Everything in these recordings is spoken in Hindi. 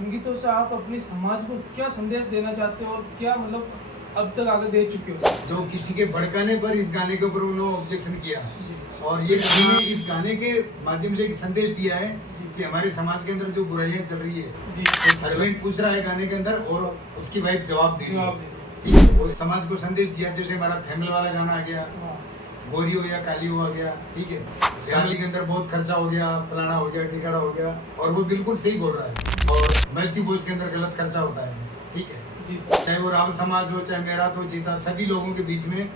संगीतों से आप अपने समाज को क्या संदेश देना चाहते हो और क्या मतलब अब तक आगे दे चुके हो? जो किसी के भड़काने पर इस गाने के ऊपर उन्होंने ऑब्जेक्शन किया और ये गाने इस गाने के माध्यम से एक संदेश दिया है कि हमारे समाज के अंदर जो बुराइयां चल रही है, तो हस्बैंड पूछ रहा है गाने के अंदर और उसकी वाइफ जवाब दे रही है। ठीक है, वो समाज को संदेश दिया। जैसे हमारा फैमिली वाला गाना आ गया, गोरी हो या काली हो आ गया। ठीक है, शादी के अंदर बहुत खर्चा हो गया, फलाना हो गया, टिकाड़ा हो गया, और वो बिल्कुल सही बोल रहा है। और मृत्यु भोज के अंदर गलत खर्चा होता है। ठीक है, चाहे वो राव समाज हो, चाहे मेरा तो चीता, सभी लोगों के बीच में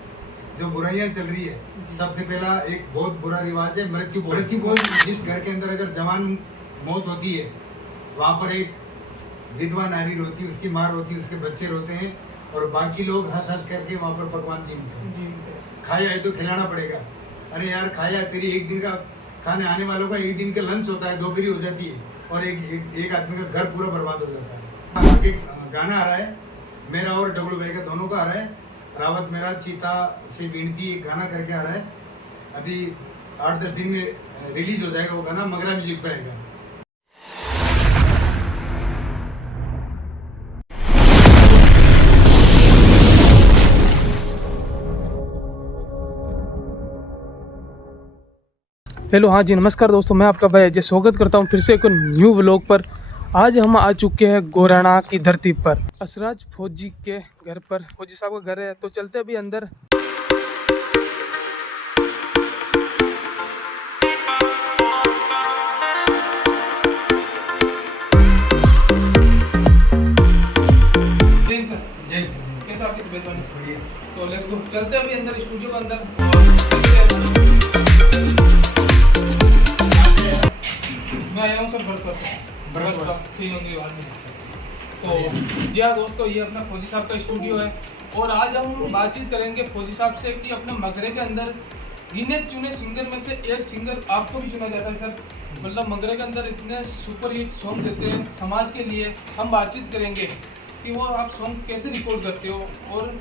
जो बुराइयां चल रही है, सबसे पहला एक बहुत बुरा रिवाज है मृत्यु भोज। मृत्यु भोज, जिस घर के अंदर अगर जवान मौत होती है, वहाँ पर एक विधवा नारी रोती है, उसकी माँ रोती है, उसके बच्चे रोते हैं और बाकी लोग हंस हंस करके वहाँ पर पकवान जीमते हैं। खाया है तो खिलाना पड़ेगा। अरे यार, खाया है, तेरी एक दिन का खाने आने वालों का एक दिन का लंच होता है, दोपहरी हो जाती है और एक आदमी का घर पूरा बर्बाद हो जाता है। आगे गाना आ रहा है मेरा और डब्लू भाई का, दोनों का आ रहा है। रावत मेरा चीता से विनती एक गाना करके आ रहा है। अभी 8-10 दिन में रिलीज हो जाएगा वो गाना, मगरा म्यूजिक पे आएगा। हेलो, हाँ जी, नमस्कार दोस्तों, मैं आपका भाई अजय स्वागत करता हूँ फिर से एक न्यू व्लॉग पर। आज हम आ चुके हैं गोराना की धरती पर, असराज फौजी के घर पर। फौजी साहब का घर है, तो चलते अभी अंदर। कैसा आपकी तबीयत पानी? बढ़िया। तो लेट्स गो, चलते अभी अंदर, स्टूडियो के अंदर। मैं आया हूँ सर भरतपुर श्रीनंगी वाले। तो जी हाँ दोस्तों, ये अपना फौजी साहब का स्टूडियो है और आज हम बातचीत करेंगे फौजी साहब से कि अपने मगरे के अंदर गिने चुने सिंगर में से एक सिंगर आपको भी चुना जाता है सर। मतलब मगरे के अंदर इतने सुपर हिट सॉन्ग देते हैं समाज के लिए। हम बातचीत करेंगे कि वो आप सॉन्ग कैसे रिकॉर्ड करते हो और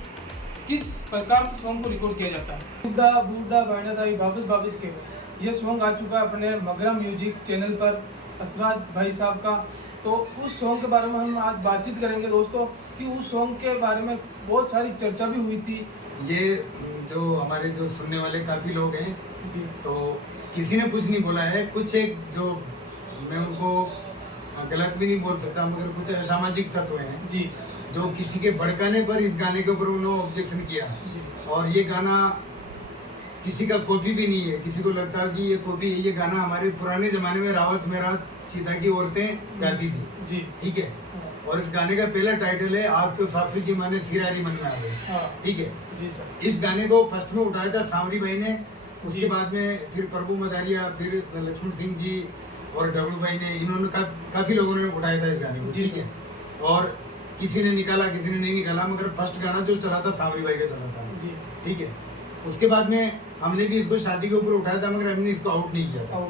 किस प्रकार से सॉन्ग को रिकॉर्ड किया जाता है। बूढ़ा बूढ़ा बायना दाई बाबूस बाबूस के, ये सॉन्ग आ चुका है अपने मगरा म्यूजिक चैनल पर, असराज भाई साहब का। तो उस सॉन्ग के बारे में हम आज बातचीत करेंगे दोस्तों कि उस सॉन्ग के बारे में बहुत सारी चर्चा भी हुई थी। ये जो हमारे जो सुनने वाले काफ़ी लोग हैं, तो किसी ने कुछ नहीं बोला है। कुछ एक जो मैं उनको गलत भी नहीं बोल सकता, मगर कुछ असामाजिक तत्व हैं जी, जो किसी के भड़काने पर इस गाने के ऊपर उन्होंने ऑब्जेक्शन किया। और ये गाना किसी का कॉपी भी नहीं है। किसी को लगता है कि ये कॉपी है। ये गाना हमारे पुराने ज़माने में रावत मेरा चीता की औरतें गाती थी जी। ठीक है, और इस गाने का पहला टाइटल है आज तो सासू जी माने सिरारी मन में आ गए। ठीक है जी सर। इस गाने को फर्स्ट में उठाया था सांवरी भाई ने, उसके बाद में फिर प्रभु मदारिया, फिर लक्ष्मण सिंह जी और डब्लू भाई ने, इन्होंने काफ़ी लोगों ने उठाया था इस गाने को। ठीक है, और किसी ने निकाला, किसी ने नहीं निकाला, मगर फर्स्ट गाना जो चला था सांवरी भाई का चला था। ठीक है, उसके बाद में हमने भी इसको शादी के ऊपर उठाया था, मगर हमने इसको आउट नहीं किया था।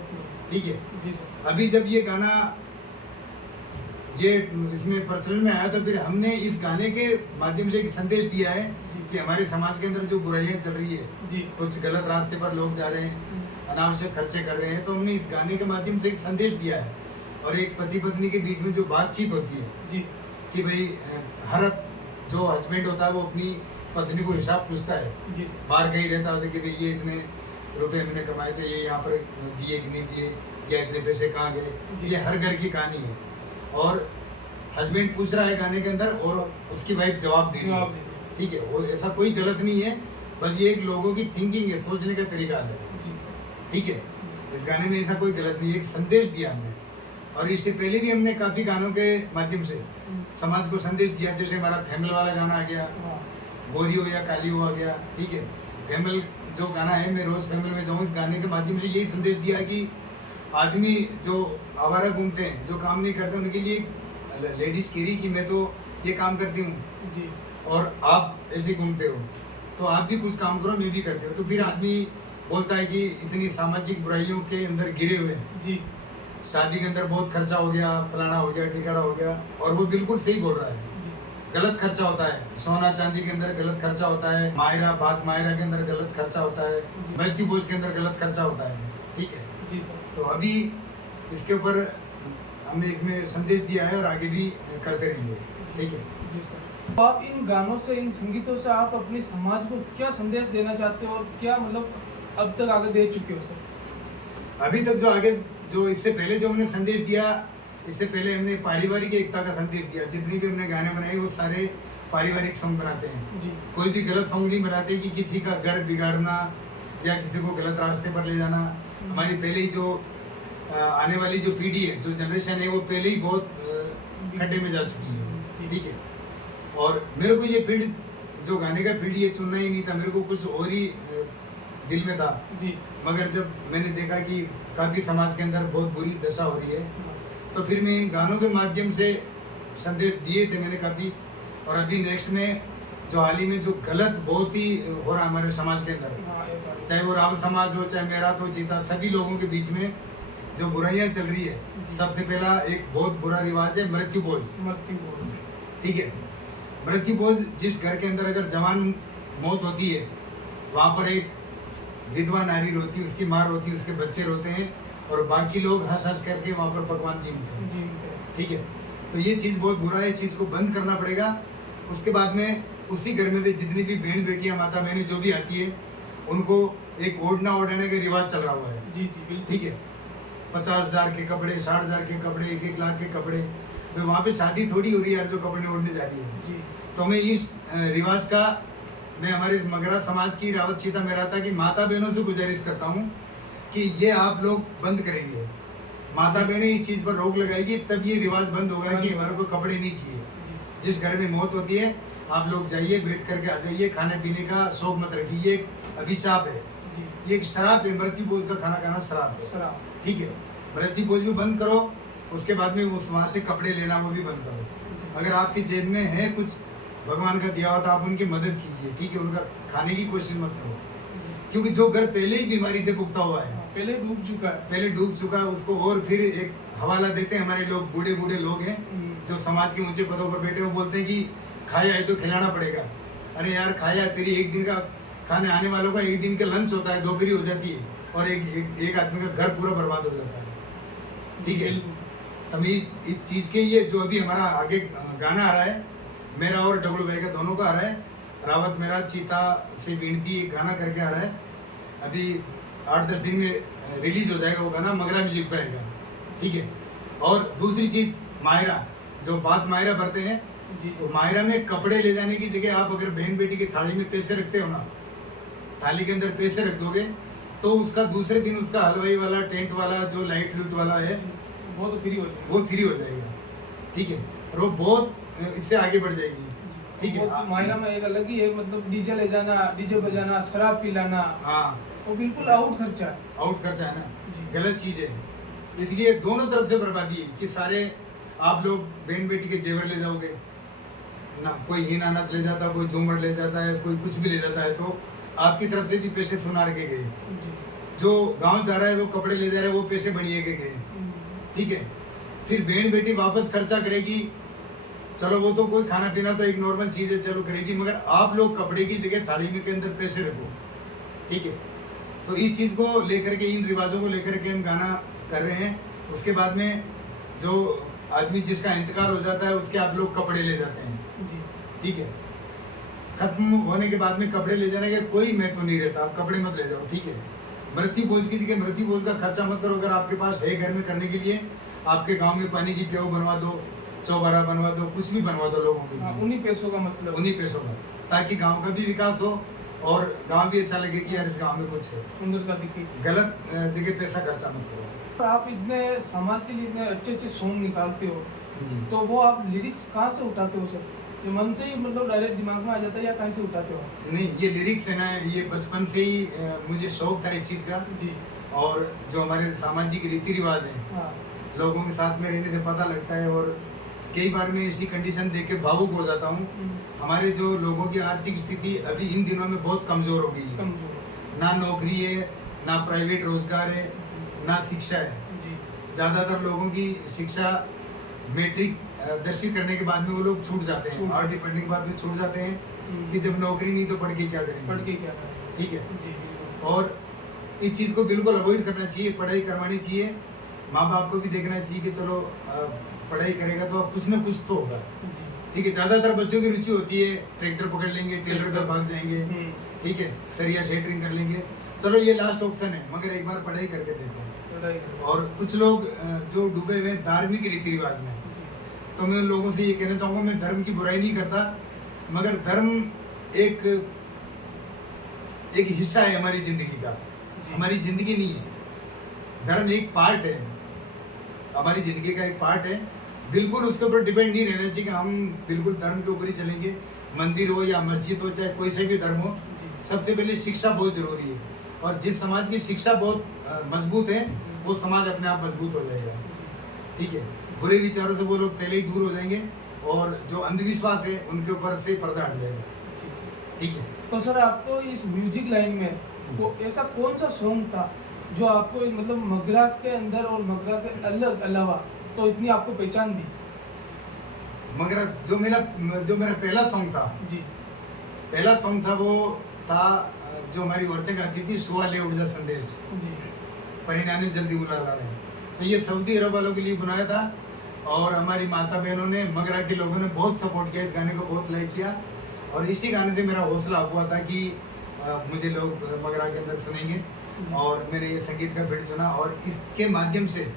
ठीक है, अभी जब ये गाना इसमें प्रचलन में आया, तो फिर हमने इस गाने के माध्यम से एक संदेश दिया है कि हमारे समाज के अंदर जो बुराइयां चल रही है, कुछ गलत रास्ते पर लोग जा रहे हैं, अनावश्यक खर्चे कर रहे हैं, तो हमने इस गाने के माध्यम से एक संदेश दिया है। और एक पति पत्नी के बीच में जो बातचीत होती है कि भाई हर जो हस्बैंड होता है वो अपनी पत्नी को हिसाब पूछता है, बाहर कहीं रहता होता है कि भाई ये इतने रुपए मैंने कमाए थे, ये यहाँ पर दिए कि नहीं दिए, या इतने पैसे कहाँ गए। ये हर घर की कहानी है और हस्बैंड पूछ रहा है गाने के अंदर और उसकी वाइफ जवाब दे रही है। ठीक है, वो ऐसा कोई गलत नहीं है, बस ये एक लोगों की थिंकिंग है, सोचने का तरीका अलग है। ठीक है, इस गाने में ऐसा कोई गलत नहीं है, एक संदेश दिया हमने। और इससे पहले भी हमने काफ़ी गानों के माध्यम से समाज को संदेश दिया। जैसे हमारा फैमिली वाला गाना आ गया, गोरी हो या काली हो आ गया। ठीक है, फैमिली जो गाना है, मैं रोज़ फैमिली में जाऊँ, इस गाने के माध्यम से यही संदेश दिया कि आदमी जो आवारा घूमते हैं, जो काम नहीं करते, उनके लिए लेडीज कह रही कि मैं तो ये काम करती हूँ और आप ऐसे घूमते हो, तो आप भी कुछ काम करो, मैं भी करती हूँ। तो फिर आदमी बोलता है कि इतनी सामाजिक बुराइयों के अंदर घिरे हुए हैं, शादी के अंदर बहुत खर्चा हो गया, फलाना हो गया, टिकाड़ा हो गया, और वो बिल्कुल सही बोल रहा है। गलत खर्चा होता है, सोना चांदी के अंदर गलत खर्चा होता है, मायरा बात मायरा के अंदर गलत खर्चा होता है, मृत्यु भोज के अंदर गलत खर्चा होता है। ठीक है, तो अभी इसके ऊपर हमने इसमें संदेश दिया है और आगे भी करते रहेंगे। ठीक है जी सर। तो आप इन गानों से, इन संगीतों से आप अपने समाज को क्या संदेश देना चाहते हो और क्या मतलब अब तक आगे दे चुके हो सर? अभी तक जो आगे, जो इससे पहले जो हमने संदेश दिया, इससे पहले हमने पारिवारिक एकता का संदेश दिया। जितनी भी हमने गाने बनाए वो सारे पारिवारिक सॉन्ग बनाते हैं जी। कोई भी गलत सॉन्ग नहीं बनाते कि किसी का घर बिगाड़ना या किसी को गलत रास्ते पर ले जाना। हमारी पहले ही जो आने वाली जो पीढ़ी है, जो जनरेशन है, वो पहले ही बहुत खड्डे में जा चुकी है। ठीक है, और मेरे को ये फील्ड, जो गाने का फील्ड, ये चुनना ही नहीं था। मेरे को कुछ और ही दिल में था जी। मगर जब मैंने देखा कि काफ़ी समाज के अंदर बहुत बुरी दशा हो रही है, तो फिर मैं इन गानों के माध्यम से संदेश दिए थे मैंने काफ़ी। और अभी नेक्स्ट में जो हाल ही में जो गलत बहुत ही हो रहा है हमारे समाज के अंदर, चाहे वो राव समाज हो, चाहे मेरा तो चीता, सभी लोगों के बीच में जो बुराइयां चल रही है। सबसे पहला एक बहुत बुरा रिवाज है मृत्यु भोज। ठीक है, मृत्यु भोज, जिस घर के अंदर अगर जवान मौत होती है, वहाँ पर एक विधवा नारी रोती है, उसकी माँ रोती है, उसके बच्चे रोते हैं और बाकी लोग हंस हंस करके वहाँ पर पकवान जीमते हैं। ठीक है, तो ये चीज़ बहुत बुरा है, इस चीज़ को बंद करना पड़ेगा। उसके बाद में उसी घर में से जितनी भी बहन बेटियाँ, माता बहनें जो भी आती है, उनको एक ओढ़ना ओढ़ने का रिवाज चल रहा हुआ है। जी जी बिल्कुल। ठीक है, 50,000 के कपड़े, 60,000 के कपड़े, 1-1 लाख के कपड़े। मैं वहाँ पे शादी थोड़ी हो रही है यार जो कपड़े ओढ़ने जा रही है। जी। तो मैं इस रिवाज का, मैं हमारे मगरा समाज की रावत चीता में रहता कि माता बहनों से गुजारिश करता हूँ कि ये आप लोग बंद करेंगे, माता बहनें इस चीज़ पर रोक लगाएगी, तब ये रिवाज बंद होगा कि हमारे को कपड़े नहीं चाहिए। जिस घर में मौत होती है, आप लोग जाइए, बैठ करके आ जाइए, खाने पीने का शौक मत रखिए। ये एक अभिशाप है, ये एक शराब है। मृत्यु भोज का खाना खाना शराब है। ठीक है, मृत्यु भोज भी बंद करो, उसके बाद में उस वहाँ से कपड़े लेना वो भी बंद करो। अगर आपकी जेब में है कुछ भगवान का दिया हुआ तो आप उनकी मदद कीजिए। ठीक है, उनका खाने की कोशिश मत करो, क्योंकि जो घर पहले ही बीमारी से भुगता हुआ है, पहले डूब चुका है, उसको और फिर एक हवाला देते हैं। हमारे लोग, बूढ़े बूढ़े लोग हैं जो समाज के ऊंचे पदों पर बैठे, वो बोलते हैं कि खाया है तो खिलाना पड़ेगा। अरे यार, खाया, तेरी एक दिन का खाने आने वालों का एक दिन का लंच होता है, दोपहरी हो जाती है और एक आदमी का घर पूरा बर्बाद हो जाता है। ठीक है, तभी इस चीज़ के, ये जो अभी हमारा आगे गाना आ रहा है, मेरा और डब्लू भाई का दोनों का आ रहा है, रावत मेरा चीता से विनती, एक गाना करके आ रहा है। अभी 8-10 दिन में रिलीज हो जाएगा वो गाना, मगरा म्यूजिक पे आएगा। ठीक है, और दूसरी चीज़, मायरा, जो बात मायरा भरते हैं, तो मायरा में कपड़े ले जाने की जगह आप अगर बहन बेटी की थाली में पैसे रखते हो ना, थाली के अंदर पैसे रख दोगे, तो उसका दूसरे दिन उसका हलवाई वाला, टेंट वाला, जो लाइट लूट वाला है, वो तो फ्री हो जाएगा। ठीक है, और वो बहुत इससे आगे बढ़ जाएगी। ठीक है, मायरा में एक अलग ही है, मतलब डीजे ले जाना, डीजे बजाना, शराब पिलाना, हाँ, वो बिल्कुल आउट खर्चा है ना, गलत चीज़ है। इसलिए दोनों तरफ से बर्बादी है कि सारे आप लोग बहन बेटी के जेवर ले जाओगे ना, कोई हीन अनाथ ले जाता है, कोई झूमर ले जाता है, कोई कुछ भी ले जाता है, तो आपकी तरफ से भी पैसे सुना के गए। जो गांव जा रहा है वो कपड़े ले जा रहा है, वो पैसे बढ़िए के गए। ठीक है, फिर बहन बेटी वापस खर्चा करेगी, चलो वो तो कोई खाना पीना तो एक नॉर्मल चीज़ है, चलो करेगी, मगर आप लोग कपड़े की जगह थाली में के अंदर पैसे रखो। ठीक है, तो इस चीज़ को लेकर के, इन रिवाजों को लेकर के हम गाना कर रहे हैं। उसके बाद में जो आदमी जिसका इंतकाल हो जाता है, उसके आप लोग कपड़े ले जाते हैं। ठीक है, खत्म होने के बाद में कपड़े ले जाने का कोई महत्व नहीं रहता, आप कपड़े मत ले जाओ। ठीक है, मृत्यु भोज की जगह मृत्यु भोज का खर्चा मत करो। अगर आपके पास है घर में करने के लिए, आपके गांव में पानी की प्याऊ बनवा दो, चौबारा बनवा दो, कुछ भी बनवा दो लोगों के लिए। उन्हीं पैसों का मतलब, उन्हीं पैसों का, ताकि गांव का भी विकास हो और गांव भी अच्छा लगे कि यार इस गांव में कुछ है, सुंदरता दिखे। गलत जगह पैसा खर्चा मत करो। आप इतने समाज के लिए इतने अच्छे अच्छे सॉन्ग निकालते हो जी, तो वो आप लिरिक्स कहाँ से उठाते हो सर? जो मन से ही मतलब डायरेक्ट दिमाग में आ जाता है या कहीं से उठाते हो? नहीं, ये लिरिक्स है ना, ये बचपन से ही मुझे शौक था इस चीज़ का। जी, और जो हमारे सामाजिक रीति रिवाज हैं, हाँ, लोगों के साथ में रहने से पता लगता है। और कई बार मैं इसी कंडीशन देख के भावुक हो जाता हूँ। हमारे जो लोगों की आर्थिक स्थिति अभी इन दिनों में बहुत कमज़ोर हो गई है। ना नौकरी है, ना प्राइवेट रोजगार है, ना शिक्षा है। ज़्यादातर लोगों की शिक्षा मैट्रिक 10वीं करने के बाद में वो लोग छूट जाते हैं, 8वीं पढ़ने के बाद में छूट जाते हैं कि जब नौकरी नहीं तो पढ़ के क्या करेंगे। ठीक है, और इस चीज़ को बिल्कुल अवॉइड करना चाहिए, पढ़ाई करवानी चाहिए। माँ बाप को भी देखना चाहिए कि चलो पढ़ाई करेगा तो कुछ ना कुछ तो होगा। ठीक है, ज़्यादातर बच्चों की रुचि होती है ट्रैक्टर पकड़ लेंगे, टेलर पे भाग जाएंगे, ठीक है, सरिया शेटरिंग कर लेंगे, चलो ये लास्ट ऑप्शन है, मगर एक बार पढ़ाई करके देखो। और कुछ लोग जो डूबे हुए धार्मिक रीति रिवाज में, तो मैं उन लोगों से ये कहना चाहूँगा, मैं धर्म की बुराई नहीं करता, मगर धर्म एक हिस्सा है हमारी ज़िंदगी का, हमारी ज़िंदगी नहीं है। धर्म एक पार्ट है, हमारी ज़िंदगी का एक पार्ट है। बिल्कुल उसके ऊपर डिपेंड नहीं रहना चाहिए कि हम बिल्कुल धर्म के ऊपर ही चलेंगे। मंदिर हो या मस्जिद हो, चाहे कोई से भी धर्म हो, सबसे पहले शिक्षा बहुत ज़रूरी है। और जिस समाज की शिक्षा बहुत मजबूत है, वो समाज अपने आप मजबूत हो जाएगा। ठीक है, बुरे विचारों से वो लोग पहले ही दूर हो जाएंगे और जो अंधविश्वास है उनके ऊपर से पर्दा हट जाएगा। ठीक है, तो सर आपको इस म्यूजिक लाइन में वो ऐसा कौन सा सॉन्ग था जो आपको मतलब मगरा के अंदर और मगरा के अलग अलावा तो इतनी आपको पहचान दी? मगर जो मेरा पहला सॉन्ग था जी, पहला सॉन्ग था वो था जो हमारी औरतें गाती थी, सुहा ले उड़ जा संदेश, परिणामी जल्दी बुला ला रहे हैं। तो ये सऊदी अरब वालों के लिए बनाया था और हमारी माता बहनों ने, मगरा के लोगों ने बहुत सपोर्ट किया, इस गाने को बहुत लाइक किया। और इसी गाने से मेरा हौसला हुआ था कि मुझे लोग मगरा के अंदर सुनेंगे और मैंने ये संगीत का फील्ड चुना। और इसके माध्यम से,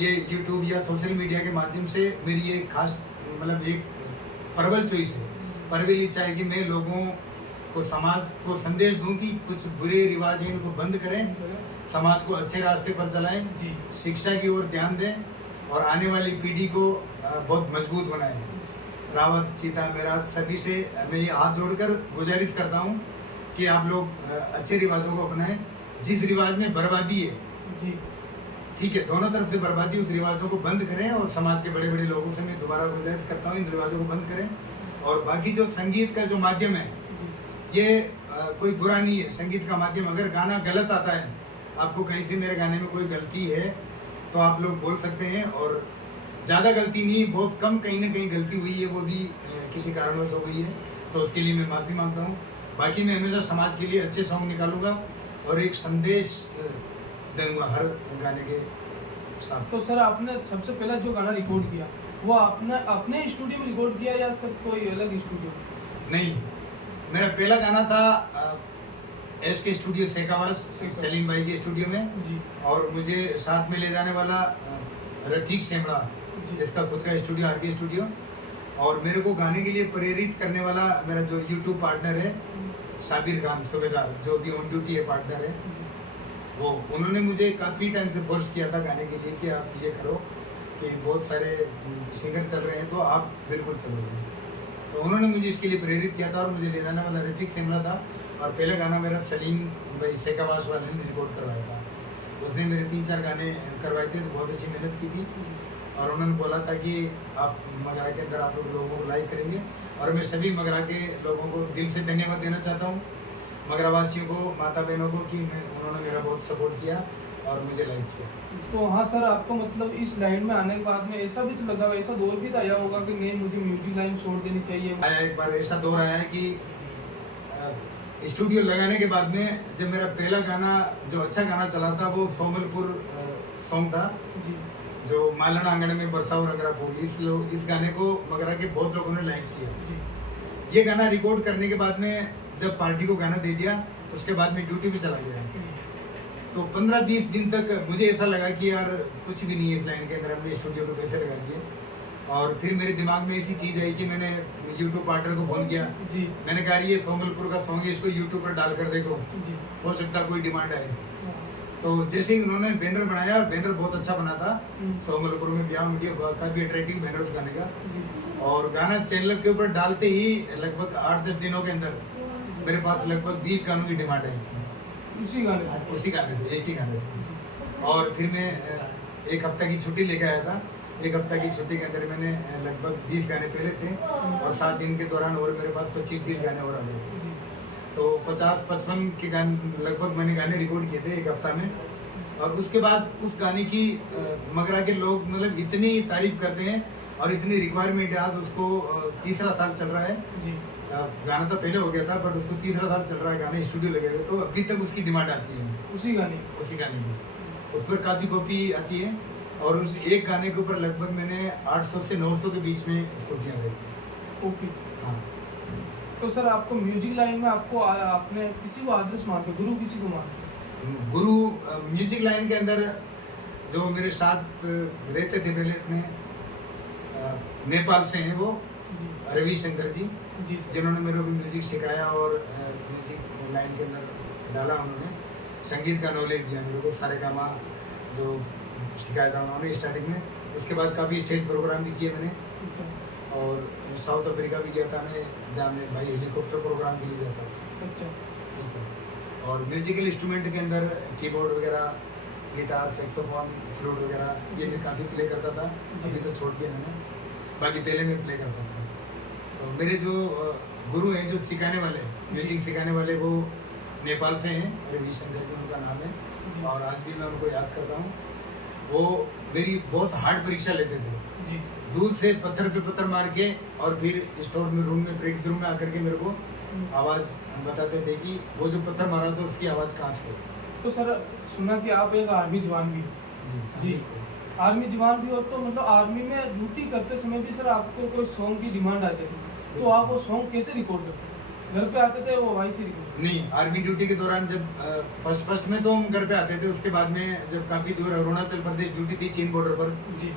ये यूट्यूब या सोशल मीडिया के माध्यम से मेरी ये खास मतलब एक प्रबल चॉइस है, प्रबल इच्छा है कि मैं लोगों को, समाज को संदेश दूं कि कुछ बुरे रिवाज हैं इनको बंद करें, समाज को अच्छे रास्ते पर चलाएं, शिक्षा की ओर ध्यान दें और आने वाली पीढ़ी को बहुत मजबूत बनाएं। रावत, चीता, मेरात सभी से मैं ये हाथ जोड़कर गुजारिश करता हूँ कि आप लोग अच्छे रिवाजों को अपनाएं। जिस रिवाज में बर्बादी है, ठीक है, दोनों तरफ से बर्बादी, उस रिवाजों को बंद करें। और समाज के बड़े बड़े लोगों से मैं दोबारा गुजारिश करता हूँ इन रिवाजों को बंद करें। और बाकी जो संगीत का जो माध्यम है, ये कोई बुरा नहीं है संगीत का माध्यम। अगर गाना गलत आता है, आपको कहीं से मेरे गाने में कोई गलती है तो आप लोग बोल सकते हैं। और ज़्यादा गलती नहीं, बहुत कम कहीं ना कहीं गलती हुई है, वो भी किसी कारणवश हो गई है, तो उसके लिए मैं माफ़ी मांगता हूँ। बाकी मैं हमेशा समाज के लिए अच्छे सॉन्ग निकालूंगा और एक संदेश दूंगा हर गाने के साथ। तो सर आपने सबसे पहला जो गाना रिकॉर्ड किया वो अपने स्टूडियो में रिकॉर्ड किया या सब कोई अलग स्टूडियो? नहीं, मेरा पहला गाना था एस के स्टूडियो सेकावास, सलीम भाई के स्टूडियो में जी। और मुझे साथ में ले जाने वाला रफीक सेमड़ा, जिसका खुद का स्टूडियो आर के स्टूडियो, और मेरे को गाने के लिए प्रेरित करने वाला मेरा जो यूट्यूब पार्टनर है साबिर खान सूबेदार, जो भी ऑन ड्यूटी है पार्टनर है, वो उन्होंने मुझे काफ़ी टाइम से फोर्स किया था गाने के लिए कि आप ये करो कि बहुत सारे सिंगर चल रहे हैं तो आप बिल्कुल चलोगे। तो उन्होंने मुझे इसके लिए प्रेरित किया था और मुझे ले जाने वाला रफीक सेमड़ा था। और पहला गाना मेरा सलीम भाई शेखावास वाले ने रिकॉर्ड करवाया था। उसने मेरे 3-4 गाने करवाए थे, तो बहुत अच्छी मेहनत की थी। और उन्होंने बोला था कि आप मगरा के अंदर आप लोगों को लाइक करेंगे। और मैं सभी मगरा के लोगों को दिल से धन्यवाद देना चाहता हूँ, मगरा वासियों को, माता बहनों को, कि उन्होंने मेरा बहुत सपोर्ट किया और मुझे लाइक किया। तो हाँ सर, आपको मतलब इस लाइन में आने के बाद में ऐसा भी तो लगा, ऐसा दौर भी तो आया होगा कि नहीं मुझे म्यूजिक लाइन छोड़ देनी चाहिए? आया, एक बार ऐसा दौर आया है कि स्टूडियो लगाने के बाद में जब मेरा पहला गाना जो अच्छा गाना चला था वो सोमलपुर सॉन्ग था जी। जो मालना आंगन में बरसाओ रंगरा फूल, इस गाने को मगरा के बहुत लोगों ने लाइक किया। ये गाना रिकॉर्ड करने के बाद में जब पार्टी को गाना दे दिया, उसके बाद में ड्यूटी पे चला गया। तो 15-20 दिन तक मुझे ऐसा लगा कि यार कुछ भी नहीं है इस लाइन के अंदर, हमने स्टूडियो पे पैसे लगा दिए। और फिर मेरे दिमाग में ऐसी चीज़ आई कि मैंने यूट्यूब पार्टनर को फोन किया जी। मैंने कहा ये सोमलपुर का सॉन्ग है, इसको यूट्यूब पर डाल कर देखो, हो सकता कोई डिमांड आए। तो जैसे ही उन्होंने बैनर बनाया, बैनर बहुत अच्छा बना था, सोमलपुर में ब्याह मीडिया, काफ़ी अट्रैक्टिव बैनर उस गाने का। और गाना चैनल के ऊपर डालते ही लगभग 8-10 दिनों के अंदर मेरे पास लगभग 20 गानों की डिमांड आई थी उसी गाने से, एक ही गाने से। और फिर मैं 1 हफ्ता की छुट्टी लेके आया था। 1 हफ्ता की छुट्टी के अंदर मैंने लगभग 20 गाने पहले थे और 7 दिन के दौरान और मेरे पास 25-30 गाने और आ गए थे। तो 50-55 के गाने लगभग मैंने गाने रिकॉर्ड किए थे 1 हफ्ता में। और उसके बाद उस गाने की मगरा के लोग मतलब इतनी तारीफ करते हैं और इतनी रिक्वायरमेंट है। आज उसको 3रा साल चल रहा है। गाना तो पहले हो गया था बट उसको 3रा साल चल रहा है, गाने स्टूडियो लगे हुए, तो अभी तक उसकी डिमांड आती है उसी गाने की। उस पर काफ़ी कॉपी आती है और उस एक गाने के ऊपर लगभग मैंने 800 से 900 के बीच में कॉपियाँ गाई है। कॉपी। हाँ। तो सर आपको म्यूजिक लाइन में आपको आपने किसी को आदर्श मानते हो, गुरु किसी को मानते हो? गुरु म्यूजिक लाइन के अंदर जो मेरे साथ रहते थे पहले अपने नेपाल से हैं वो रविशंकर जी, जिन्होंने मेरे को म्यूजिक सिखाया और म्यूजिक लाइन के अंदर डाला। उन्होंने संगीत का नॉलेज दिया मेरे को, सारेगामा जो सिखाया था उन्होंने स्टार्टिंग में। उसके बाद काफ़ी स्टेज प्रोग्राम भी किए मैंने और साउथ अफ्रीका भी गया था मैं, जहाँ मैं भाई हेलीकॉप्टर प्रोग्राम के लिए जाता था। ठीक है। और म्यूजिकल इंस्ट्रूमेंट के अंदर कीबोर्ड वगैरह, गिटार, सैक्सोफोन, फ्लूट वगैरह ये मैं काफ़ी प्ले करता था। अभी तो छोड़ दिया मैंने, बाकी पहले मैं प्ले करता था। तो मेरे जो गुरु हैं जो सिखाने वाले, म्यूजिक सिखाने वाले, वो नेपाल से हैं, रविशंकर जी उनका नाम है और आज भी मैं उनको याद करता हूँ। वो मेरी बहुत हार्ड परीक्षा लेते थे, दूर से पत्थर पे पत्थर मार के और फिर स्टोर में रूम में प्रैक्टिस रूम में आकर के मेरे को आवाज़ बताते थे कि वो जो पत्थर मारा था उसकी आवाज़ कहाँ से है। तो सर सुना कि आप एक आर्मी जवान भी हो। जी, आर्मी जवान भी हो, तो मतलब आर्मी में ड्यूटी करते समय भी सर आपको कोई सॉन्ग की डिमांड आ जाती थी, तो आप वो सॉन्ग कैसे रिकॉर्ड करते थे? घर पे आते थे वो वहीं से रिकॉर्ड? नहीं, आर्मी ड्यूटी के दौरान जब फर्स्ट में तो हम घर पे आते थे, उसके बाद में जब काफ़ी दूर अरुणाचल प्रदेश ड्यूटी थी चीन बॉर्डर पर जी,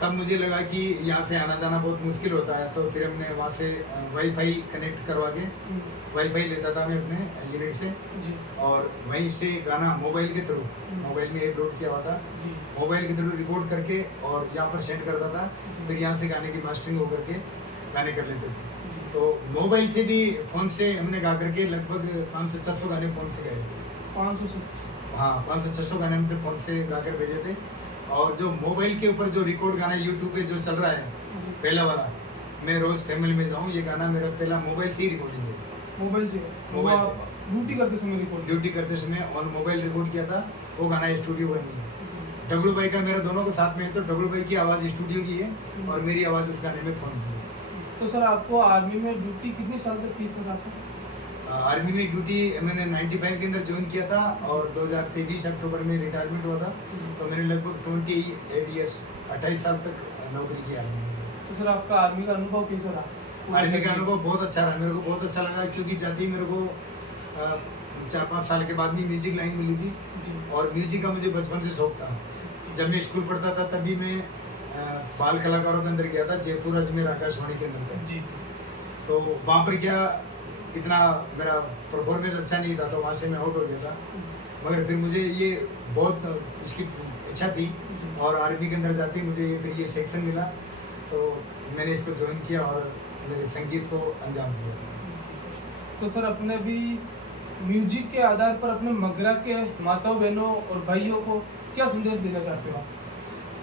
तब मुझे लगा कि यहाँ से आना जाना बहुत मुश्किल होता है। तो फिर हमने वहाँ से वाईफाई कनेक्ट करवा के वाईफाई लेता था मैं अपने यूनिट से और वहीं से गाना मोबाइल के थ्रू, मोबाइल में अपलोड किया हुआ था, मोबाइल के थ्रू रिकॉर्ड करके और यहाँ पर सेंड करता था। फिर यहाँ से गाने की मास्टरिंग हो करके गाने कर लेते थे। तो मोबाइल से भी, फ़ोन से हमने गा करके लगभग 500-600 गाने फ़ोन से गाए थे। 500? हाँ, 500-600 गाने हमसे फ़ोन से गा कर भेजे थे। और जो मोबाइल के ऊपर जो रिकॉर्ड गाना यूट्यूब पे जो चल रहा है पहला वाला, मैं रोज़ फैमिली में जाऊँ, ये गाना मेरा पहला मोबाइल से ही रिकॉर्डिंग है। मोबाइल से? मोबाइल से ड्यूटी करते समय रिकॉर्ड? ड्यूटी करते समय ऑन मोबाइल रिकॉर्ड किया था। वो गाना स्टूडियो का नहीं है। डब्लू भाई का मेरा दोनों को साथ में है, तो डब्लू भाई की आवाज़ स्टूडियो की है और मेरी आवाज़ उस गाने में फ़ोन की है। तो सर आपको आर्मी में ड्यूटी कितनी साल तक की सर आपको? आर्मी में ड्यूटी मैंने 95 के अंदर ज्वाइन किया था और 2023 अक्टूबर में रिटायरमेंट हुआ था। तो मैंने लगभग 28 ईयर्स, 28 साल तक नौकरी की आर्मी में। तो सर आपका आर्मी का अनुभव कैसा रहा? आर्मी का अनुभव बहुत अच्छा रहा, मेरे को बहुत अच्छा लगा, क्योंकि जाती मेरे को 4-5 साल के बाद भी म्यूजिक लाइन मिली थी और म्यूजिक का मुझे बचपन से शौक था। जब मैं स्कूल पढ़ता था तभी मैं बाल कलाकारों के अंदर गया था, जयपुर अजमेर आकाशवाणी के अंदर पे। तो वहाँ पर क्या इतना मेरा परफॉर्मेंस अच्छा नहीं था, तो वहाँ से मैं आउट हो गया था। मगर फिर मुझे ये बहुत इसकी इच्छा थी और आर्मी के अंदर जाते ही मुझे फिर ये सेक्शन मिला, तो मैंने इसको ज्वाइन किया और मेरे संगीत को अंजाम दिया। तो सर अपने भी म्यूजिक के आधार पर अपने मगरा के माताओं बहनों और भाइयों को क्या संदेश देना चाहते हो?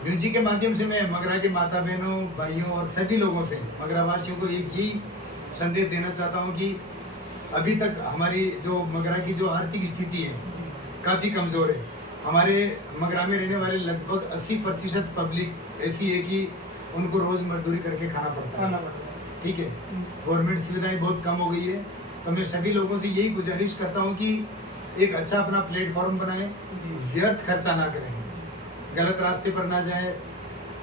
म्यूजिक के माध्यम से मैं मगरा के माता बहनों, भाइयों और सभी लोगों से, मगरावासियों को एक यही संदेश देना चाहता हूँ कि अभी तक हमारी जो मगरा की जो आर्थिक स्थिति है काफ़ी कमज़ोर है। हमारे मगरा में रहने वाले लगभग 80% पब्लिक ऐसी है कि उनको रोज़ मजदूरी करके खाना पड़ता है। ठीक है, गवर्नमेंट सुविधाएं बहुत कम हो गई है। तो मैं सभी लोगों से यही गुजारिश करता हूँ कि एक अच्छा अपना प्लेटफॉर्म बनाएं, व्यर्थ खर्चा ना करें, गलत रास्ते पर ना जाएं,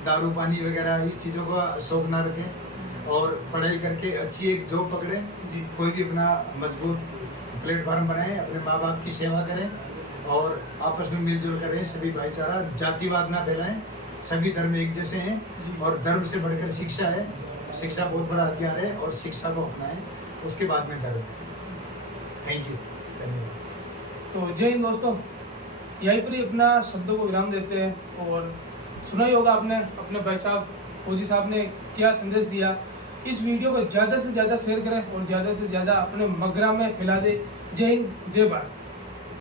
दारू पानी वगैरह इस चीज़ों का शौक ना रखें और पढ़ाई करके अच्छी एक जॉब पकड़ें, कोई भी अपना मजबूत प्लेटफॉर्म बनाएं, अपने माँ बाप की सेवा करें और आपस में मिलजुल कर रहें। सभी भाईचारा, जातिवाद ना फैलाएं, सभी धर्म एक जैसे हैं और धर्म से बढ़कर शिक्षा है। शिक्षा बहुत बड़ा हथियार है और शिक्षा को अपनाएं, उसके बाद में धर्म है। थैंक यू, धन्यवाद। तो जय हिंद दोस्तों, यहीं पर ही अपना शब्दों को विराम देते हैं। और सुना ही होगा आपने अपने भाई साहब फौजी साहब ने क्या संदेश दिया। इस वीडियो को ज़्यादा से ज़्यादा शेयर करें और ज़्यादा से ज़्यादा अपने मगरा में फैला दें। जय हिंद, जय भारत।